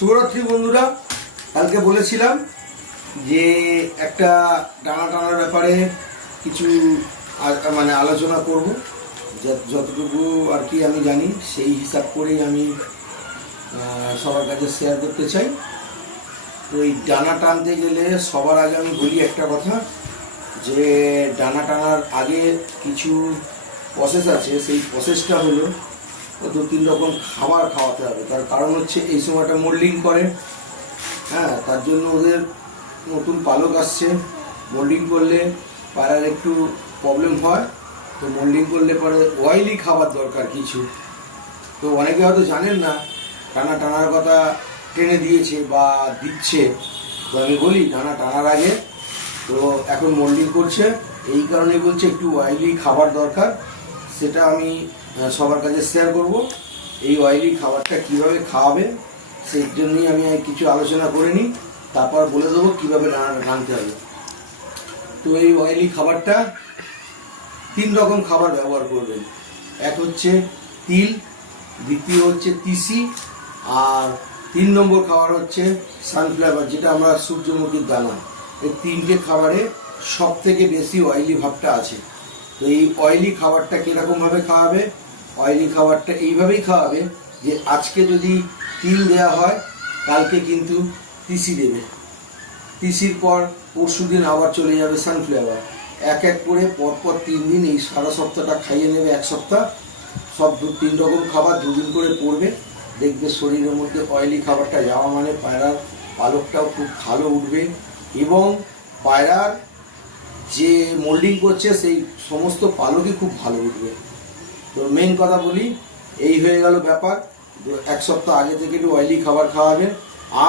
শুভরাত্রি বন্ধুরা। কালকে বলেছিলাম যে একটা ডানা টানার ব্যাপারে কিছু আলোচনা করব, যতটুকু আর কি আমি জানি সেই হিসাব করেই আমি সবার কাছে শেয়ার করতে চাই। তো এই ডানা টানতে গেলে সবার আগে আমি বলি একটা কথা, যে ডানা টানার আগে কিছু প্রসেস আছে। সেই প্রসেসটা হলো 2-3 রকম খাবার খাওয়াতে হবে। তার কারণ হচ্ছে এই সময়টা মোল্ডিং করে, হ্যাঁ, তার জন্য ওদের নতুন পালক আসছে। মোল্ডিং করলে পায়রার একটু প্রবলেম হয়, তো মোল্ডিং করলে পরে অয়েলি খাবার দরকার কিছু। তো অনেকে হয়তো জানেন না, টানা টানার কথা টেনে দিয়েছে বা দিচ্ছে। তো আমি বলি ডানা টানার আগে তো এখন মোল্ডিং করছে, এই কারণে বলছে একটু অয়েলি খাবার দরকার। সেটা আমি সবার কাছে শেয়ার করব। এই অয়েলি খাবারটা কিভাবে খাওয়াবে সেই জন্যই আমি কিছু আলোচনা করে নিই, তারপর বলে দেবো কীভাবে রান্নাটা রাঁধতে হবে। তো এই অয়েলি খাবারটা 3 রকম খাবার ব্যবহার করবেন। এক হচ্ছে তিল, দ্বিতীয় হচ্ছে তিসি, আর 3 নম্বর খাবার হচ্ছে সানফ্লাওয়ার, যেটা আমরা সূর্যমুখীর দানা। এই 3টে খাবারে সব থেকে বেশি অয়েলি ভাবটা আছে। তো এই অয়েলি খাবারটা কীরকমভাবে খাওয়াবে? অয়েলি খাবারটা এইভাবেই খাওয়াবে যে আজকে যদি তিল দেওয়া হয়, কালকে কিন্তু তিসি দেবে, তিসির পর পরশু দিন আবার চলে যাবে সানফ্লাওয়ার। এক এক করে পরপর 3 দিন, এই সারা সপ্তাহটা খাইয়ে নেবে। 1 সপ্তাহ সব 3 রকম খাবার 2 দিন করে পড়বে। দেখবে শরীরের মধ্যে অয়েলি খাবারটা যাওয়া মানে পায়রার পালকটাও খুব ভালো উঠবে, এবং পায়রার যে মোল্ডিং করছে সেই সমস্ত পালকই খুব ভালো উঠবে। তো মেন কথা বলি, এই হয়ে গেল ব্যাপার। 1 সপ্তাহ আগে থেকে একটু অয়েলি খাবার খাওয়াবেন,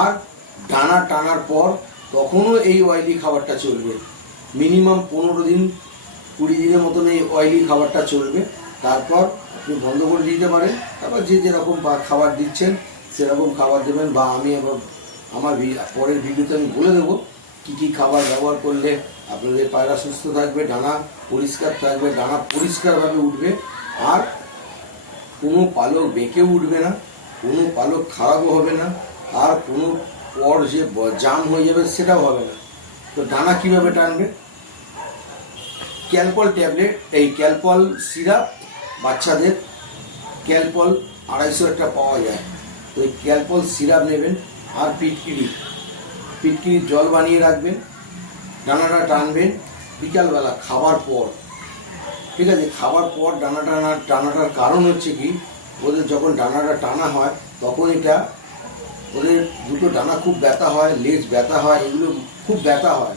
আর ডানা টানার পর তখনও এই অয়েলি খাবারটা চলবে। মিনিমাম 15 দিন 20 দিনের মতন এই অয়েলি খাবারটা চলবে। তারপর আপনি বন্ধ করে দিতে পারেন। তারপর যে যেরকম খাবার দিচ্ছেন সেরকম খাবার দেবেন, বা আমি আমার পরের ভিডিওতে আমি বলে দেবো কী কী খাবার ব্যবহার করলে আপনাদের পায়রা সুস্থ থাকবে, ডানা পরিষ্কার থাকবে, ডানা পরিষ্কারভাবে উঠবে, আর কোনো পালক বেঁকে উঠবে না, কোনো পালক খারাপও হবে না, আর কোনো পর যে জাম হয়ে যাবে সেটাও হবে না। তো ডানা কীভাবে টানবে? ক্যালপল ট্যাবলেট, এই ক্যালপল সিরাপ, বাচ্চাদের ক্যালপল 250 একটা পাওয়া যায়। তো এই ক্যালপল সিরাপ নেবেন, আর পিটকিরির জল বানিয়ে রাখবেন। ডানাটা টানবেন বিকালবেলা খাবার পর, ঠিক আছে? খাবার পর টানাটার কারণ হচ্ছে কি, ওদের যখন ডানাটা টানা হয় তখন ওদের দুটো ডানা খুব ব্যথা হয়, লেজ ব্যথা হয়, এগুলো খুব ব্যথা হয়।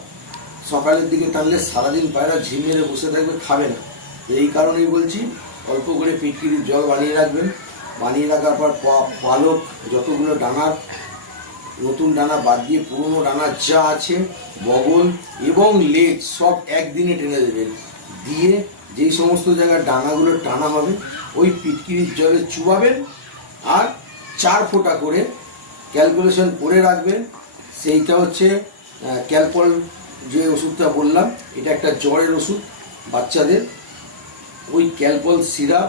সকালের দিকে টানলে সারাদিন পায়রা ঝিম মেরে বসে থাকবে, খাবে না। এই কারণেই বলছি অল্প করে পিটকিরির জল বানিয়ে রাখবেন। বানিয়ে রাখার পর পালক যতগুলো ডানার, নতুন ডানা বাদ দিয়ে পুরনো ডানা যা আছে, বগল এবং লেজ সব একদিনে টেনে দেবেন। দিয়ে যেই সমস্ত জায়গায় ডানাগুলো টানা হবে ওই পিটকিরির জলে চুবাবেন, আর 4 ফোঁটা করে ক্যালকুলেশন করে রাখবেন। সেইটা হচ্ছে ক্যালপল, যে ওষুধটা বললাম, এটা একটা জ্বরের ওষুধ বাচ্চাদের। ওই ক্যালপল সিরাপ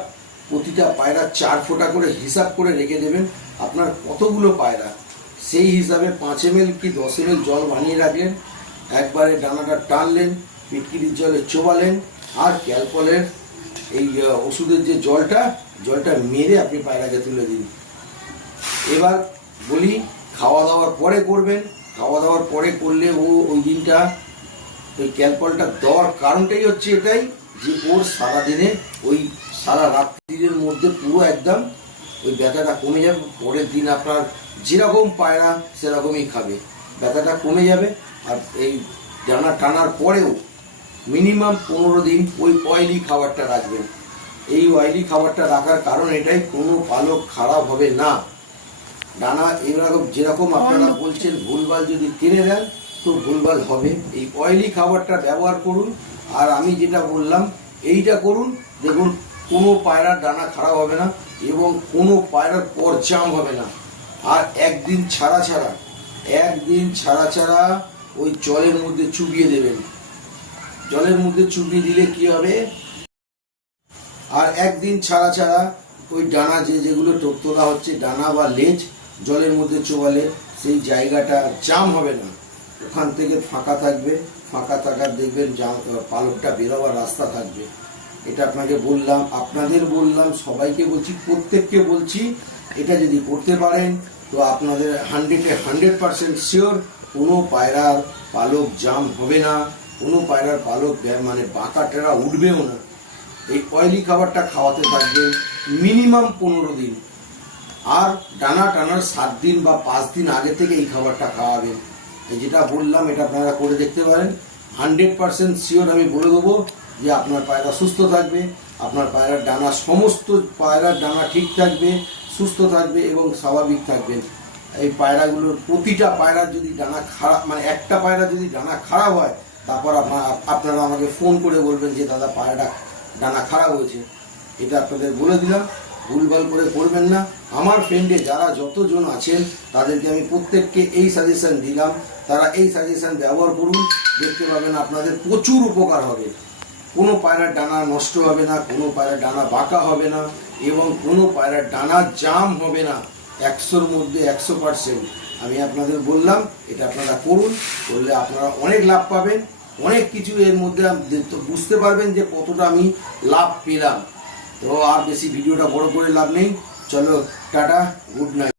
প্রতিটা পায়রা 4 ফোঁটা করে হিসাব করে রেখে দেবেন। আপনার কতগুলো পায়রা সেই হিসাবে 5 ml কি 10 ml জল বানিয়ে রাখলেন, একবারে ডানাটা টানলেন, পিটকিরির জলে চোবালেন, আর ক্যালপলের এই ওষুধের যে জলটা মেরে আপনি পায়রাকে তুলে দিন। এবার বলি খাওয়া দাওয়ার পরে করবেন। খাওয়া দাওয়ার পরে করলে ওই দিনটা ওই ক্যালপলটা দেওয়ার কারণটাই হচ্ছে এটাই, যে ওর সারাদিনে ওই সারা রাত্রির মধ্যে পুরো একদম ওই ব্যথাটা কমে যাবে। পরের দিন আপনার যেরকম পায়রা সেরকমই খাবে, ব্যথাটা কমে যাবে। আর এই ডানা টানার পরেও মিনিমাম 15 দিন ওই অয়েলি খাবারটা রাখবেন। এই অয়েলি খাবারটা রাখার কারণ এটাই, কোনো পালক খারাপ হবে না। ডানা এরকম যেরকম আপনারা বলছেন ভুলভাল যদি টেনে দেন তো ভুলভাল হবে। এই অয়েলি খাবারটা ব্যবহার করুন, আর আমি যেটা বললাম এইটা করুন। দেখুন কোনো পায়রার ডানা খারাপ হবে না, এবং কোনো পায়রার পর জাম হবে না। আর একদিন ছাড়া ওই জলের মধ্যে চুবিয়ে দেবেন। জলের মধ্যে চুবিয়ে দিলে কি হবে, আর একদিন ছাড়া ওই ডানা যেগুলো তোলা হচ্ছে, ডানা বা লেজ, জলের মধ্যে চোবালে সেই জায়গাটা জাম হবে না, ওখান থেকে ফাঁকা থাকবে, ফাঁকা থাকার দেখবেন পালকটা বেরোবার রাস্তা থাকবে। এটা আপনাকে বললাম, আপনাদের বললাম, সবাইকে বলছি, প্রত্যেককে বলছি, এটা যদি করতে পারেন তো আপনাদের 100% শিওর কোনো পায়রার পালক জাম হবে না, কোনো পায়রার পালক মানে বাঁকা টেরা উঠবেও না। এই অয়েলি খাবারটা খাওয়াতে থাকবেন মিনিমাম 15 দিন, আর ডানা টানার 7 দিন বা 5 দিন আগে থেকে এই খাবারটা খাওয়াবেন। এই যেটা বললাম এটা আপনারা করে দেখতে পারেন, 100% শিওর আমি বলে দেবো যে আপনার পায়রা সুস্থ থাকবে, আপনার পায়রার ডানা, সমস্ত পায়রার ডানা ঠিক থাকবে, সুস্থ থাকবে এবং স্বাভাবিক থাকবেন। এই পায়রাগুলোর প্রতিটা পায়রার যদি ডানা খারাপ, মানে একটা পায়রা যদি ডানা খারাপ হয়, তারপর আপনারা আমাকে ফোন করে বলবেন যে দাদা পায়রাটা ডানা খারাপ হয়েছে। এটা আপনাদের বলে দিলাম, ভুলভাল করে করবেন না। আমার ফ্রেন্ডে যারা যতজন আছেন তাদেরকে আমি প্রত্যেককে এই সাজেশন দিলাম, তারা এই সাজেশন ব্যবহার করুন, দেখতে পাবেন আপনাদের প্রচুর উপকার হবে। কোনো পায়রার ডানা নষ্ট হবে না, কোনো পায়রার ডানা বাঁকা হবে না এবং কোনো পায়রার ডানা জাম হবে না, 100-র মধ্যে 100%। আমি আপনাদের বললাম এটা আপনারা করুন, করলে আপনারা অনেক লাভ পাবেন, অনেক কিছু এর মধ্যে বুঝতে পারবেন যে কতটা আমি লাভ পেলাম। তো আর বেশি ভিডিওটা বড় করে লাভ নেই, চলো টাটা, গুড নাইট।